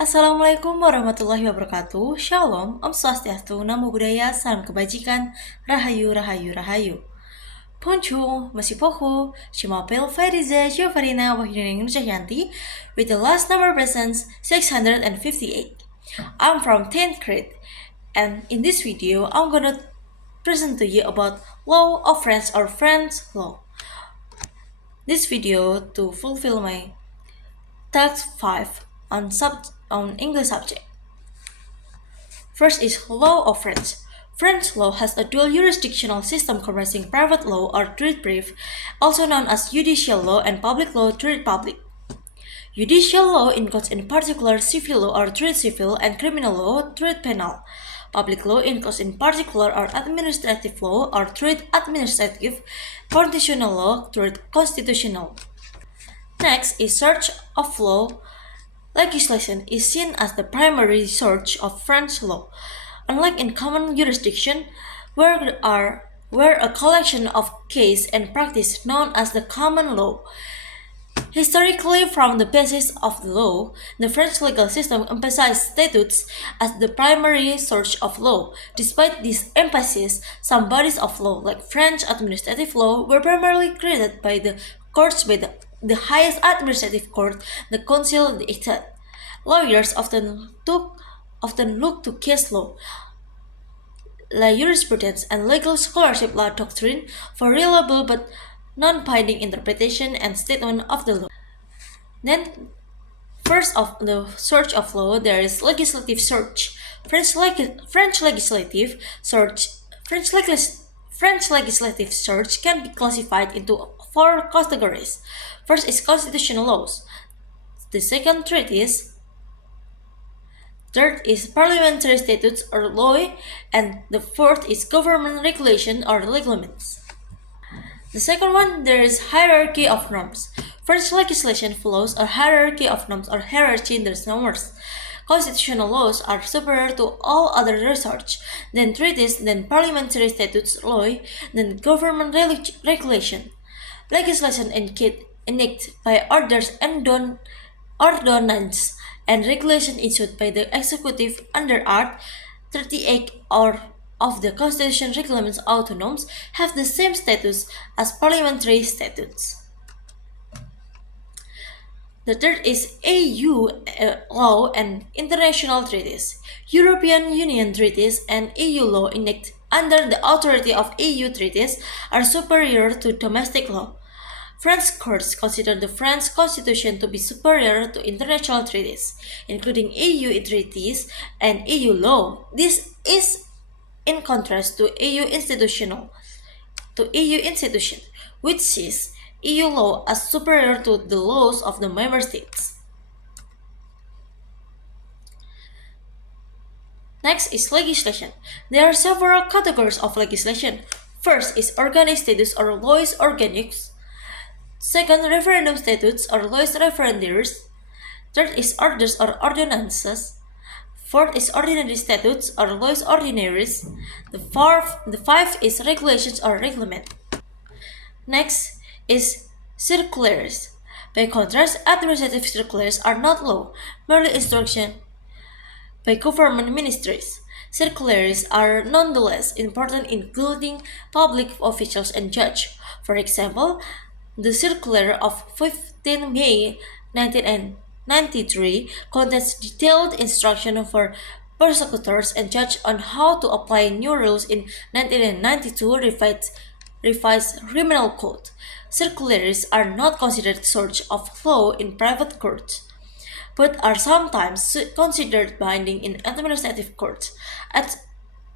Assalamualaikum warahmatullahi wabarakatuh. Shalom, Om Swastiastu, Namo Buddhaya, Salam Kebajikan, Rahayu, Rahayu, Rahayu. Bonjour, Monsieur Poho, je m'appelle Fariza Giovanna Wahyuning Nurjayanti, with the last number presents 658. I'm from 10th grade, and in this video, I'm gonna present to you about law of friends or friends law. This video to fulfill my task 5 on English subject. First is law of French. French law has a dual jurisdictional system comprising private law or droit privé, also known as judicial law, and public law, droit public. Judicial law includes in particular civil law or droit civil and criminal law, droit penal. Public law includes in particular or administrative law or droit administrative, constitutional law, droit constitutional. Next is search of law. Legislation is seen as the primary source of French law. Unlike in common jurisdiction, where a collection of case and practice known as the common law. Historically, from the basis of the law, the French legal system emphasized statutes as the primary source of law. Despite this emphasis, some bodies of law, like French administrative law, were primarily created by the courts by the highest administrative court, the Council d'État. Lawyers often look to case law, la jurisprudence, and legal scholarship law doctrine for reliable but non-binding interpretation and statement of the law. Then, first of the search of law, there is legislative search. French legislative search can be classified into 4 categories. First is constitutional laws. The second treaties. Third is parliamentary statutes or law, and the fourth is government regulation or regulations. The second one, there is hierarchy of norms. French legislation follows a hierarchy of norms or hierarchy in their numbers. Constitutional laws are superior to all other research, then treaties, then parliamentary statutes, law, then government regulation. Legislation enacted by orders and ordonance and regulation issued by the executive under Art 38 or of the Constitution regulations autonomes have the same status as parliamentary statutes. The third is EU law and international treaties. European Union treaties and EU law enacted under the authority of EU treaties are superior to domestic law. French courts consider the French Constitution to be superior to international treaties, including EU treaties and EU law. This is in contrast to EU institution, which sees EU law as superior to the laws of the member states. Next is legislation. There are several categories of legislation. First is organic status or lois organics. Second, referendum statutes or lois referendaries. Third is orders or ordinances. Fourth is ordinary statutes or lois ordinaries. The fifth is regulations or reglement. Next is circulars. By contrast, administrative circulars are not law, merely instruction by government ministries. Circulars are nonetheless important in guiding public officials and judges. For example, the circular of 15 May 1993 contains detailed instruction for prosecutors and judges on how to apply new rules in 1992 revised criminal code. Circulars are not considered source of law in private courts, but are sometimes considered binding in administrative courts. As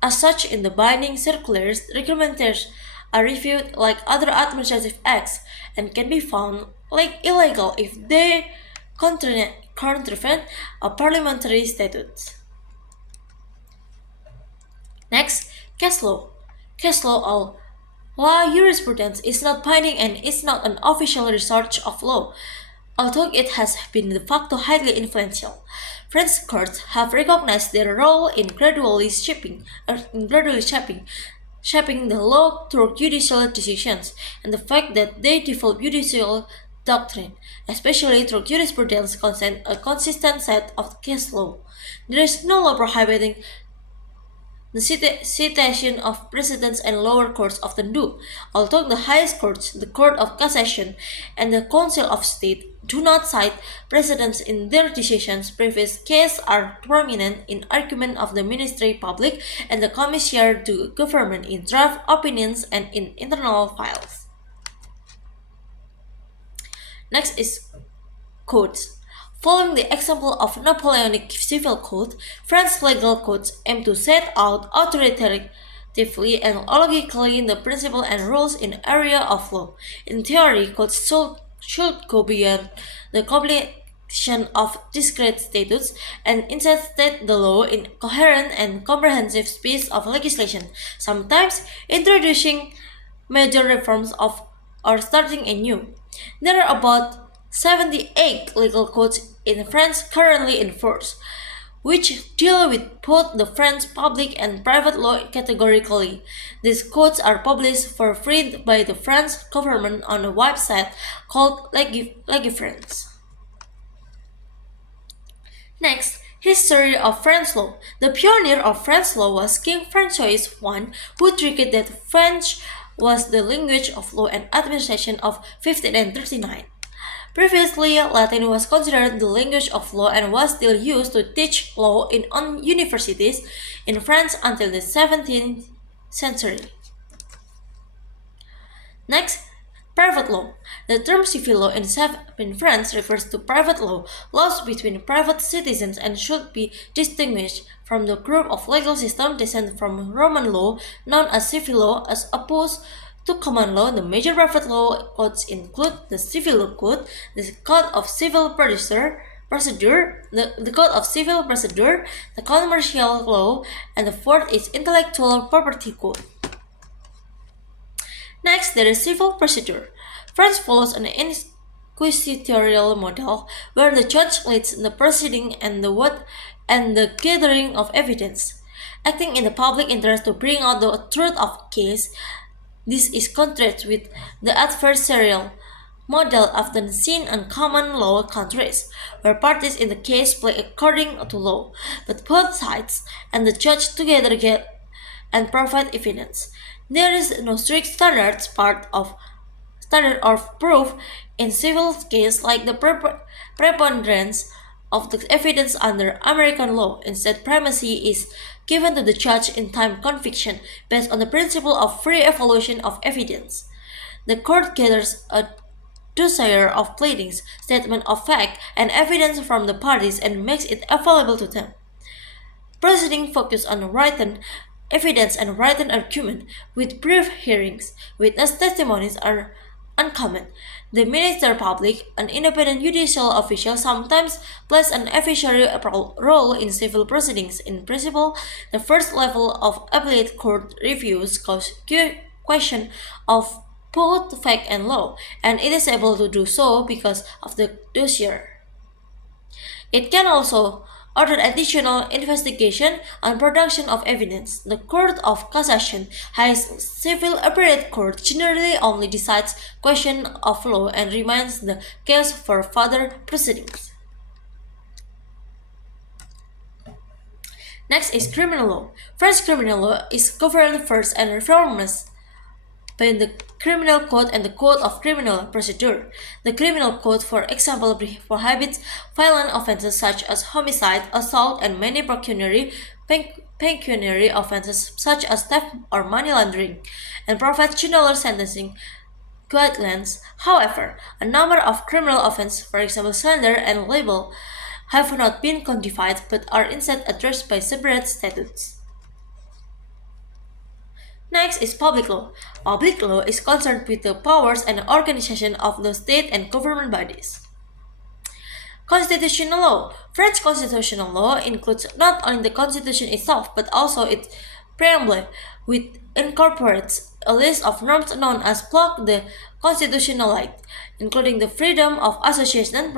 such, in the binding circulars, regulations are reviewed like other administrative acts and can be found illegal if they contravene a parliamentary statute. Next, case law. Case law jurisprudence is not binding and is not an official research of law, although it has been de facto highly influential. French courts have recognized their role in gradually shaping the law through judicial decisions, and the fact that they develop judicial doctrine, especially through jurisprudence consent a consistent set of case law. There is no law prohibiting the citation of precedents and lower courts often do, although the highest courts, the Court of Cassation and the Council of State, do not cite precedents in their decisions. Previous cases are prominent in argument of the Ministry Public and the Commissaire du Government in draft opinions and in internal files. Next is codes. Following the example of Napoleonic civil code, French legal codes aim to set out authoritatively and logically the principles and rules in area of law. In theory, codes should go beyond the completion of discrete statutes and instead state the law in coherent and comprehensive piece of legislation, sometimes introducing major reforms or starting anew. There are about 78 legal codes in France currently in force, which deal with both the French public and private law categorically. These codes are published for free by the French government on a website called Legifrance. Next, history of French law. The pioneer of French law was King Francois I, who decreed that French was the language of law and administration of 1539. Previously, Latin was considered the language of law and was still used to teach law in universities in France until the 17th century. Next, private law. The term civil law in France refers to private law, laws between private citizens, and should be distinguished from the group of legal systems descended from Roman law known as civil law as opposed to common law. The major private law codes include the Civil Law Code, the Code of Civil Procedure, the Code of Civil Procedure, the Commercial Law, and the fourth is Intellectual Property Code. Next, there is civil procedure. France follows an inquisitorial model where the judge leads the proceeding and the gathering of evidence, acting in the public interest to bring out the truth of a case. This is contrary with the adversarial model often seen in common law countries, where parties in the case play according to law, but both sides and the judge together get and provide evidence. There is no strict standard of proof in civil case like the preponderance of the evidence under American law. Instead, primacy is given to the judge in time conviction based on the principle of free evaluation of evidence. The court gathers a dossier of pleadings, statement of fact, and evidence from the parties and makes it available to them. Proceedings focus on written evidence and written argument, with brief hearings. Witness testimonies are uncommon. The minister public, an independent judicial official, sometimes plays an official role in civil proceedings. In principle, the first level of appellate court reviews question of both fact and law, and it is able to do so because of the dossier. It can also order additional investigation and production of evidence. The Court of Cassation, highest civil appellate court, generally only decides questions of law and reminds the case for further proceedings. Next is criminal law. French criminal law is governed first and reformed by the Criminal Code and the Code of Criminal Procedure. The Criminal Code, for example, prohibits violent offenses such as homicide, assault, and many pecuniary offenses such as theft or money laundering, and provides general sentencing guidelines. However, a number of criminal offenses, for example slander and libel, have not been codified but are instead addressed by separate statutes. Next is public law. Public law is concerned with the powers and organization of the state and government bodies. Constitutional law. French constitutional law includes not only the constitution itself but also its preamble, which incorporates a list of norms known as bloc de constitutionnalité, including the freedom of association,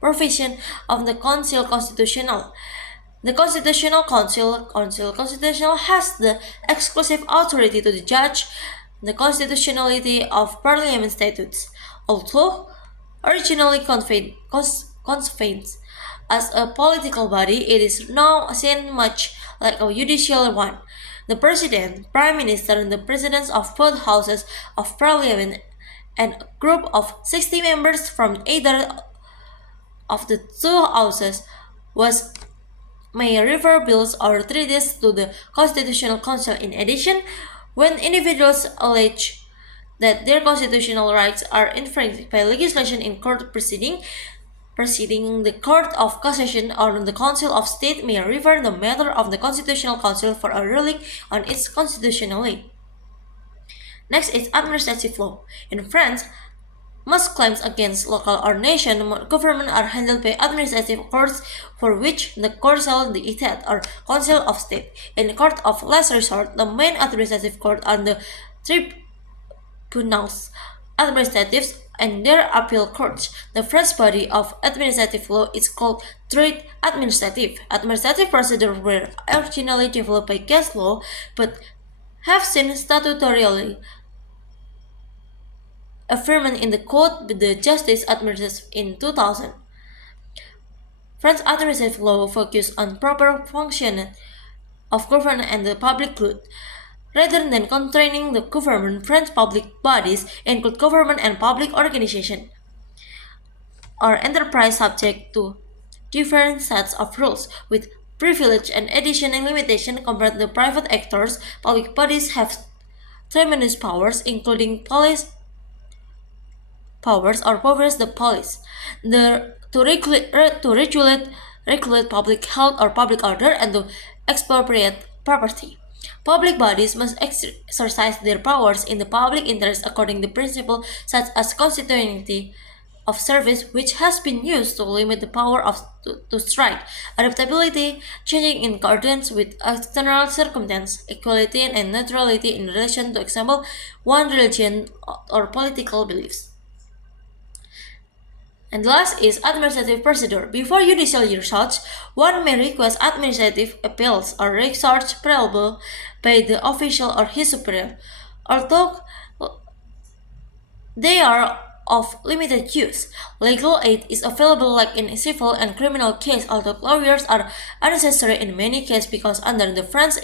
provision of the Conseil constitutionnel. The Constitutional Council Constitutional has the exclusive authority to judge the constitutionality of parliament statutes. Although Originally conceived as a political body, it is now seen much like a judicial one. The President, Prime Minister, and the Presidents of both Houses of Parliament and a group of 60 members from either of the two houses was may refer bills or treaties to the Constitutional Council. In addition, when individuals allege that their constitutional rights are infringed by legislation in court proceeding, the Court of Cassation or the Council of State may refer the matter of the Constitutional Council for a ruling on its constitutionality. Next is administrative law. In France, most claims against local or nation government are handled by administrative courts, for which the Conseil d'État or Council of State. In court of last resort, the main administrative court are the tribunals administratives and their appeal courts. The first body of administrative law is called trade administrative. Administrative procedures were originally developed by case law, but have since statutorily affirmed in the Code of the Justice Administrative in 2000. French administrative law focuses on proper function of government and the public good. Rather than constraining the government, French public bodies include government and public organizations or enterprise subject to different sets of rules with privilege and additional limitation compared to the private actors. Public bodies have tremendous powers, including police powers or powers the police, to regulate public health or public order, and to expropriate property. Public bodies must exercise their powers in the public interest according to principles such as constitutionality of service, which has been used to limit the power to strike, adaptability, changing in accordance with external circumstances, equality and neutrality in relation to, example, one religion or political beliefs. And last is administrative procedure. Before judicial results, one may request administrative appeals or research prealable by the official or his superior. Although they are of limited use, legal aid is available like in civil and criminal case, although lawyers are unnecessary in many cases because under the French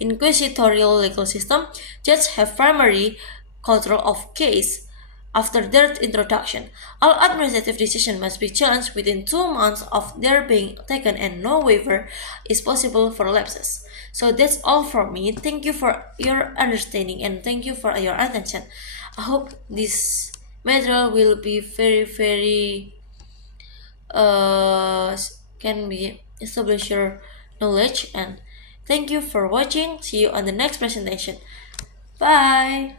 inquisitorial legal system, judges have primary control of case. After their introduction, all administrative decisions must be challenged within 2 months of their being taken, and no waiver is possible for lapses. So that's all from me. Thank you for your understanding and thank you for your attention. I hope this material will be very can be establish your knowledge, and thank you for watching. See you on the next presentation. Bye.